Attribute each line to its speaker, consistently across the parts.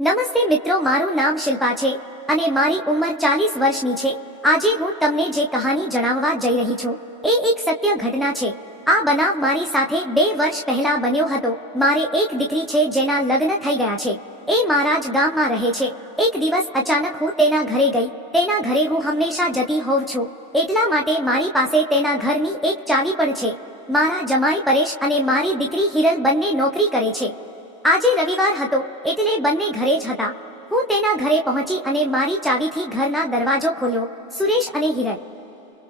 Speaker 1: નમસ્તે મિત્રો, મારું નામ શિલ્પા છે અને મારી ઉંમર ચાલીસ વર્ષની છે. આજે હું તમને જે કહાની જણાવવા જઈ રહી છું, એ એક સત્ય ઘટના છે. આ બનાવ મારી સાથે બે વર્ષ પહેલા બન્યો હતો. મારે એક દીકરી છે જેના લગ્ન થઈ ગયા છે. એ મારા જ ગામમાં રહે છે. એક દિવસ અચાનક હું તેના ઘરે ગઈ. તેના ઘરે હું હંમેશા જતી હોઉં છું. એટલા માટે મારી પાસે તેના ઘરની એક ચાવી પણ છે. મારા જમાઈ પરેશ અને મારી દીકરી હિરલ બંને નોકરી કરે છે. આજે રવિવાર હતો, એટલે બંને ઘરે જ હતા. હું તેના ઘરે પહોંચી અને મારી ચાવીથી ઘરના દરવાજો ખોલ્યો, સુરેશ અને હિરણ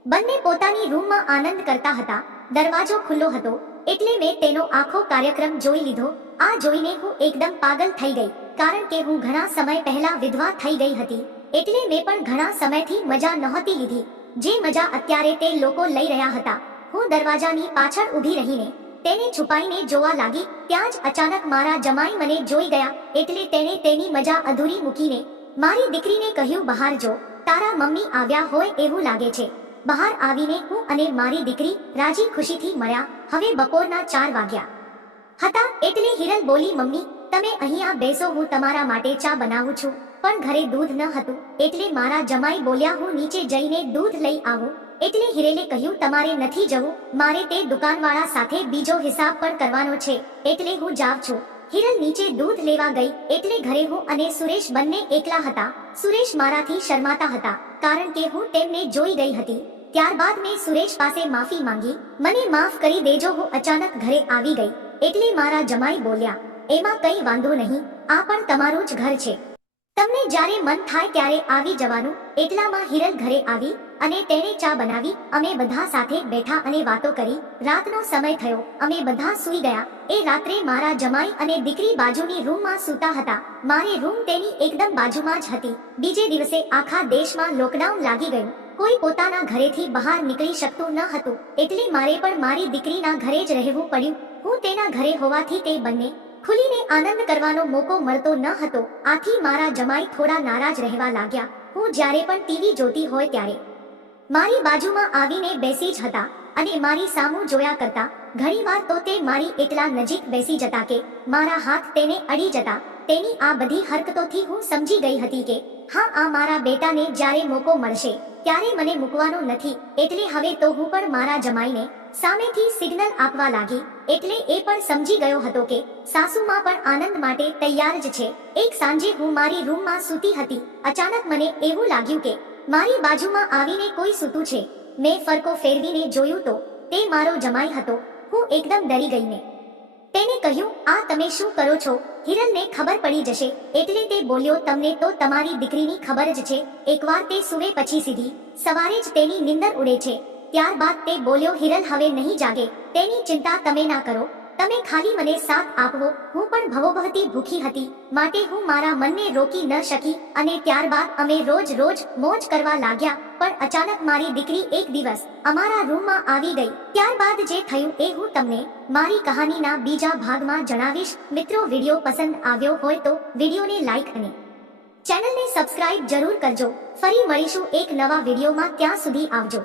Speaker 1: બંને પોતાની રૂમમાં આનંદ કરતા હતા. દરવાજો ખુલ્લો હતો, એટલે મેં તેનો આખો કાર્યક્રમ જોઈ લીધો. આ જોઈને હું એકદમ પાગલ થઈ ગઈ, કારણ કે હું ઘણા સમય પહેલા વિધવા થઈ ગઈ હતી, એટલે મેં પણ ઘણા સમયથી મજા નહોતી લીધી. જે મજા અત્યારે તે લોકો લઈ રહ્યા હતા. હું દરવાજાની પાછળ ઊભી રહીને તેને છુપાઈને જોવા લાગી, ત્યાં જ અચાનક મારા જમાઈ મને જોઈ ગયા, એટલે તેણે તેની મજા અધૂરી મૂકીને, મારી દીકરીને કહ્યું બહાર જો, તારા મમ્મી આવ્યા હોય એવું લાગે છે. બહાર આવીને હું અને મારી દીકરી રાજી ખુશીથી મળ્યા, હવે બપોરના ચાર વાગ્યા. હતા, એટલે હિરલ બોલી, મમ્મી તમે અહીંયા બેસો, હું તમારા માટે ચા બનાવું છું. પણ ઘરે દૂધ ન હતું, એટલે મારા જમાઈ બોલ્યા, હું નીચે જઈને દૂધ લઈ આવું. એટલે હિરેલે કહ્યું, તમારે નથી જવું, મારે તે દુકાનવાળા સાથે બીજો હિસાબ પણ કરવાનો છે, એટલે હું જાઉં છું. હિરલ નીચે દૂધ લેવા ગઈ, એટલે ઘરે હું અને સુરેશ બંને એકલા હતા. સુરેશ મારાથી શરમાતા હતા, કારણ કે હું તેમને જોઈ ગઈ હતી. ત્યારબાદ મેં સુરેશ પાસે માફી માંગી, મને માફ કરી દેજો. હું અચાનક ઘરે આવી ગઈ, એટલે મારા જમાઈ બોલ્યા એમાં કંઈ વાંધો નહીં, આ પણ તમારું જ ઘર છે. તમને જ્યારે મન થાય ત્યારે આવી જવાનું, એટલામાં હિરલ ઘરે આવી અને તેણે ચા બનાવી, અમે બધા સાથે બેઠા અને વાતો કરી, રાતનો સમય થયો, અમે બધા સૂઈ ગયા, એ રાત્રે મારા જમાઈ અને દીકરી બાજુની રૂમમાં સૂતા હતા, મારી રૂમ તેની એકદમ બાજુમાં જ હતી, બીજે દિવસે આખા દેશમાં લોકડાઉન લાગી ગયું, કોઈ પોતાના ઘરેથી બહાર નીકળી શકતું ન હતું, એટલે મારે પણ મારી દીકરીના ઘરે જ રહેવું પડ્યું, હું તેના ઘરે હોવાથી તે બંને ખુલીને આનંદ કરવાનો મોકો મળતો ન હતો. આથી મારા જમાઈ થોડા નારાજ રહેવા લાગ્યા. હું જ્યારે પણ ટીવી જોતી હોય ત્યારે મારી બાજુમાં આવીને બેસી જ હતા અને મારી સામું જોયા કરતા, ઘણીવાર તો તે મારી એટલા નજીક બેસી જતા કે મારા હાથ તેને અડી જતા. તેની આ બધી હરકતોથી હું સમજી ગઈ હતી કે હા, આ મારા બેટાને જ્યારે મોકો મળશે, ત્યારે મને મૂકવાનો નથી. એટલે હવે તો હું પણ મારા જમાઈને સામેથી સિગ્નલ આપવા લાગી. એટલે એ પણ સમજી ગયો હતો કે સાસુમાં પણ આનંદ માટે તૈયાર જ છે. એક સાંજે હું મારી રૂમમાં સૂતી હતી. અચાનક મને એવું લાગ્યું કે મારી બાજુમાં આવીને કોઈ સૂતું છે. મેં ફરકો ફેરવીને જોયું તો તે મારો જમાઈ હતો. હું એકદમ ડરી ગઈને તેને કહ્યું, આ તમે શું કરો છો? હિરણને ખબર પડી જશે. એટલે તે બોલ્યો, તમને તો તમારી દીકરીની ખબર જ છે. એકવાર તે સુવે પછી સીધી, સવારે જ તેની નિંદર ઉડે છે. ત્યારબાદ તે બોલ્યો, હિરલ, હવે નહીં જાગે. તેની ચિંતા તમે ના કરો. તમે ખાલી મને સાથ આપવો હું પણ ભવોભવતી ભૂખી હતી, માટે હું મારા મનને રોકી ન શકી, અને ત્યારબાદ અમે રોજ રોજ મોજ કરવા લાગ્યા, પણ અચાનક મારી દીકરી એક દિવસ અમારા રૂમમાં આવી ગઈ, ત્યારબાદ જે થયું એ હું તમને મારી કહાનીના બીજા ભાગમાં જણાવીશ. મિત્રો, વીડિયો પસંદ આવ્યો હોય તો વિડીયોને લાઈક અને ચેનલને સબસ્ક્રાઇબ જરૂર કરજો. ફરી મળીશું એક નવા વિડીયોમાં, ત્યાં સુધી આવજો.